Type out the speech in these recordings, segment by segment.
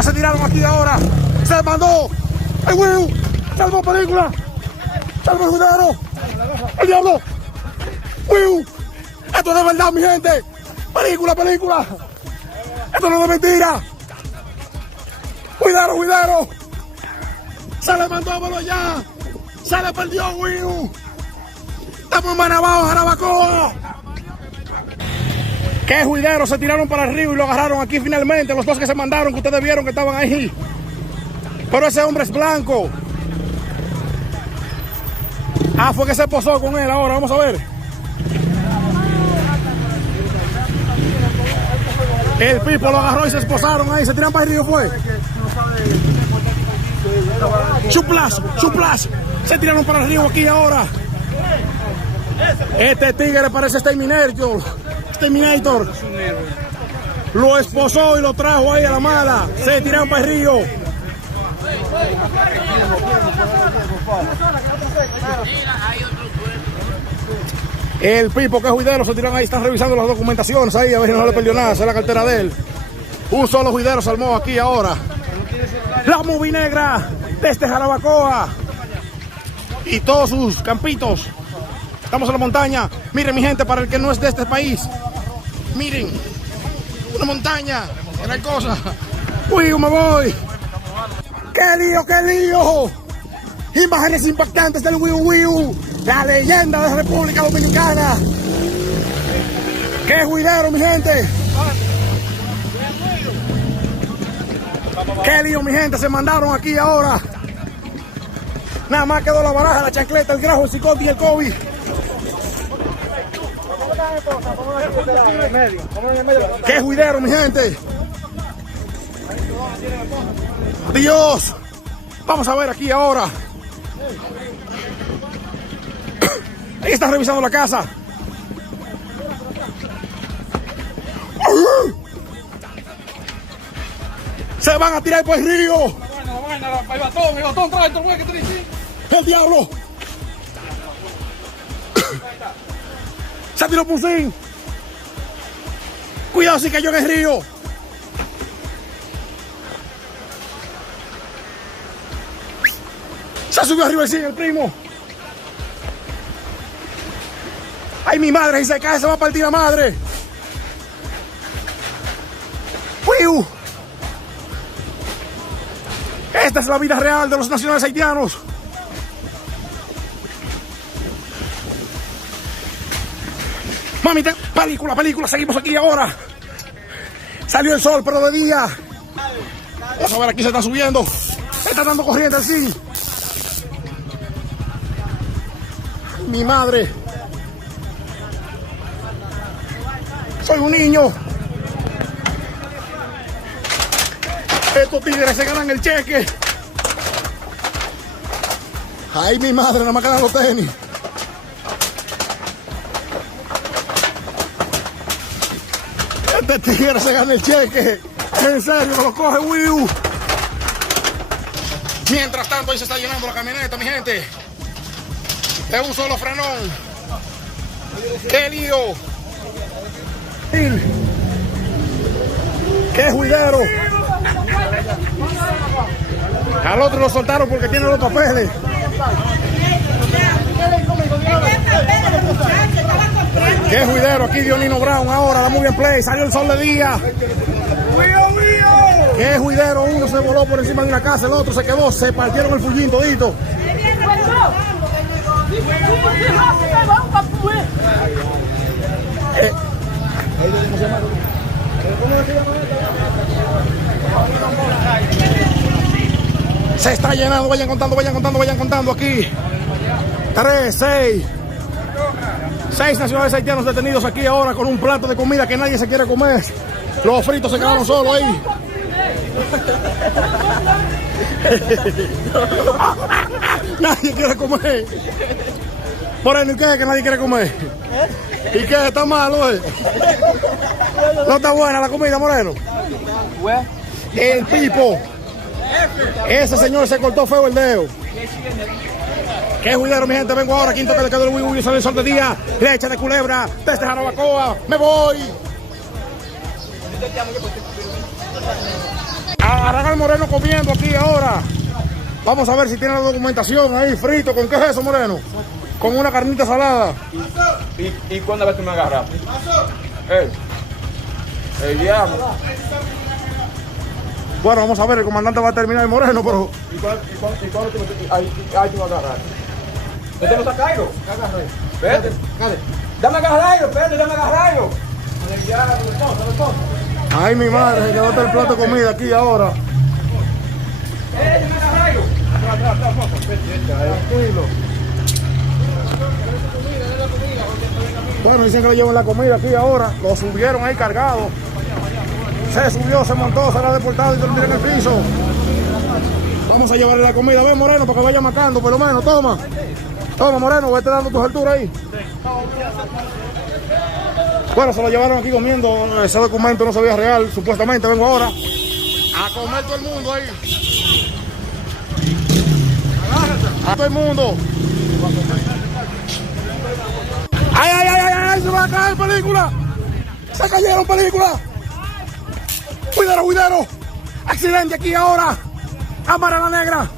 película se tiraron aquí ahora. Se mandó. ¡El Will! ¡Salvó película! ¡Salvó el juidero! ¡El diablo! ¡Will! ¡Esto es de verdad, mi gente! ¡Película, película! ¡Esto no es de mentira! ¡Juidero, juidero! ¡Se le mandó a verlo allá! ¡Se le perdió, Will! ¡Estamos en Manabao, Jarabacoa! ¡Qué juidero! Se tiraron para el río y lo agarraron aquí finalmente. Los dos que se mandaron, que ustedes vieron que estaban ahí. Pero ese hombre es blanco. Ah, fue que se posó con él ahora. Vamos a ver. El Pipo lo agarró y se esposaron ahí. Se tiran para el río, fue. Chuplas, chuplas. Se tiraron para el río aquí ahora. Este tigre parece Terminator. Lo esposó y lo trajo ahí a la mala. Se tiraron para el río. El Pipo, que es juidero, se tiraron ahí. Están revisando las documentaciones ahí. A ver si no le perdió nada. Esa es la cartera de él. Un solo juidero se armó aquí ahora. La movie negra desde Jarabacoa y todos sus campitos. Estamos en la montaña. Miren, mi gente, para el que no es de este país, miren, una montaña, gran cosa. Uy, me voy. ¡Qué lío, qué lío! Imágenes impactantes del Wiu Wiu, la leyenda de la República Dominicana. ¡Qué juidero, mi gente! ¡Qué lío, mi gente! Se mandaron aquí ahora. Nada más quedó la baraja, la chancleta, el grajo, el cicote y el COVID. ¡Qué juidero, mi gente! ¡Dios! Vamos a ver aquí ahora. Ahí están revisando la casa. Se van a tirar por el río. El batón, trae esto, que te dice. El diablo. Se tiró Pusín. Cuidado si cayó en el río. Se subió arriba el primo. Ay, mi madre, si se cae se va a partir la madre. ¡Uy! Esta es la vida real de los nacionales haitianos. Mamita, película, seguimos aquí ahora. Salió el sol, pero de día. Vamos a ver, aquí se está subiendo. Está dando corriente así. Mi madre. Soy un niño. Estos tigres se ganan el cheque. Ay, mi madre, nada más quedan los tenis. Este tigre se gana el cheque. En serio, me lo coge Wiu. Mientras tanto, ahí se está llenando la camioneta, mi gente. Es un solo frenón. ¡Qué lío! ¡Qué juidero! Al otro lo soltaron porque tiene los papeles. ¡Qué juidero! Aquí Dionino Brown ahora, la Movie and Play. Salió el sol de día. ¡Qué juidero! Uno se voló por encima de una casa, el otro se quedó, se partieron el fullín todito. Se está llenando, vayan contando aquí. 6 nacionales haitianos detenidos aquí ahora con un plato de comida que nadie se quiere comer. Los fritos se quedaron solos ahí. Nadie quiere comer. Moreno, ¿y qué? Que nadie quiere comer. ¿Y qué? ¿Está malo, eh? ¿No está buena la comida, Moreno? El Pipo. Ese señor se cortó feo el dedo. Qué juidero, mi gente. Vengo ahora, quinto que le quedó el Wiu, sale el sol de día. Leche de culebra, desde Jarabacoa. Me voy. Agarran al Moreno comiendo aquí ahora. Vamos a ver si tiene la documentación ahí, frito. ¿Con qué es eso, Moreno? Con una carnita salada. ¿Y cuándo ves tú me agarras? El diablo. Bueno, vamos a ver, el comandante va a terminar el Moreno, pero... ¿Y cuándo tú me agarras? ¿Este no está caído? Vete. Dame agarrarlo, espérate, dame agarrarlo. El diablo, Ay, mi madre, se quedó hasta el plato de comida aquí ahora. dame agarrarlo. Tranquilo. Bueno, dicen que le llevan la comida aquí ahora. Lo subieron ahí cargado. Se subió, se montó, será deportado y dormir en el piso. Vamos a llevarle la comida. Ven, Moreno, para que vaya matando, por lo menos. Toma. Toma, Moreno, vete dando tus alturas ahí. Bueno, se lo llevaron aquí comiendo. Ese documento no se veía real. Supuestamente vengo ahora a comer todo el mundo ahí. A todo el mundo. ¡Ay, ay, ay, ay! ¡Ay! ¡Se va a caer película! ¡Se cayeron película! ¡Cuidado, cuidado! ¡Accidente aquí ahora! ¡Cámara la negra!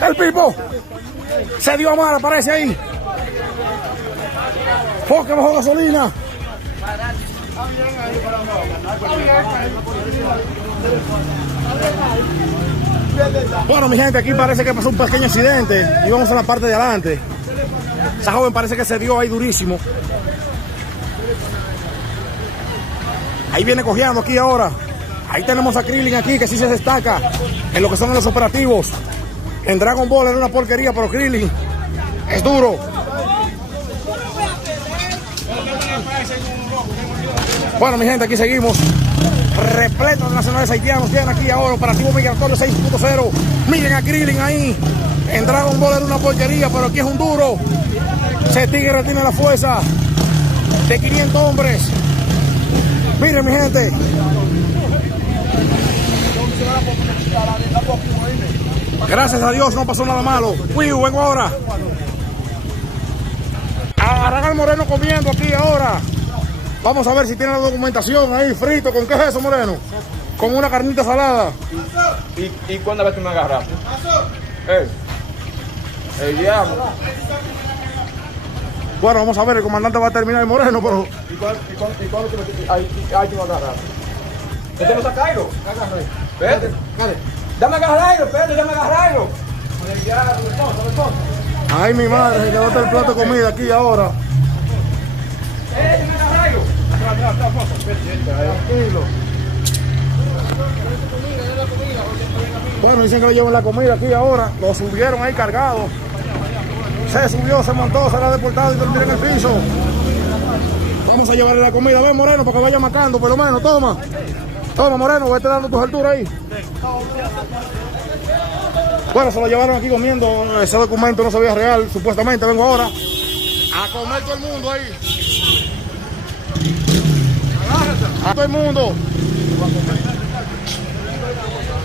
¡El Pipo! Se dio a mal, aparece ahí. ¡Foque bajo gasolina! Bueno, mi gente, aquí parece que pasó un pequeño accidente y vamos a la parte de adelante. Esa joven parece que se dio ahí durísimo. Ahí viene cojeando aquí ahora. Ahí tenemos a Krillin aquí, que sí se destaca en lo que son los operativos. En Dragon Ball era una porquería, pero Krillin es duro. Bueno, mi gente, aquí seguimos. Repleto de nacionales haitianos tienen aquí ahora operativo migratorio 6.0. Miren a Krillin ahí. En Dragon Ball era una porquería, pero aquí es un duro. Ese tigre tiene la fuerza de 500 hombres. Miren, mi gente. Gracias a Dios no pasó nada malo. Vengo ahora. Agarran al Moreno comiendo aquí ahora. Vamos a ver si tiene la documentación ahí, frito. ¿Con qué es eso, Moreno? Con una carnita salada. ¿Y cuándo ves tú me agarras? El diablo. Bueno, vamos a ver, el comandante va a terminar el Moreno, pero... ¿Y cuándo tú me agarras? ¿Este no está caído? Vete. Dame agarrarlo, espérate, dame agarrarlo. El diablo, Ay, mi madre, se quedó hasta el plato de comida aquí ahora. dame agarrarlo. Tranquilo. Bueno, dicen que le llevan la comida aquí ahora. Lo subieron ahí cargado. Se subió, se montó, será deportado y dormir en el piso. Vamos a llevarle la comida. Ven, Moreno, para que vaya matando, por lo menos. Toma. Toma, Moreno, vete dando tus alturas ahí. Bueno, se lo llevaron aquí comiendo. Ese documento no se veía real. Supuestamente vengo ahora a comer todo el mundo ahí. A todo el mundo.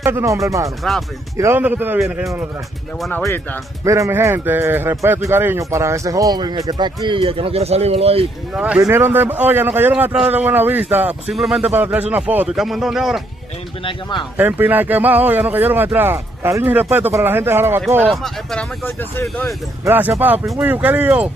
¿Cuál es tu nombre, hermano? Rafi, ¿Y de dónde que ustedes vienen, que yo no lo traje? de Buenavista. Miren, mi gente, respeto y cariño para ese joven, el que está aquí y el que no quiere salir, velo ahí. No. Vinieron de, oiga, nos cayeron atrás de Buenavista, simplemente para traerse una foto. ¿Y estamos en dónde ahora? En Pinaquemao. En Pinaquemao, oiga, nos cayeron atrás. Cariño y respeto para la gente de Jarabacoa. Esperamos el cortecito, ¿viste? Gracias, papi. Uy, qué lío.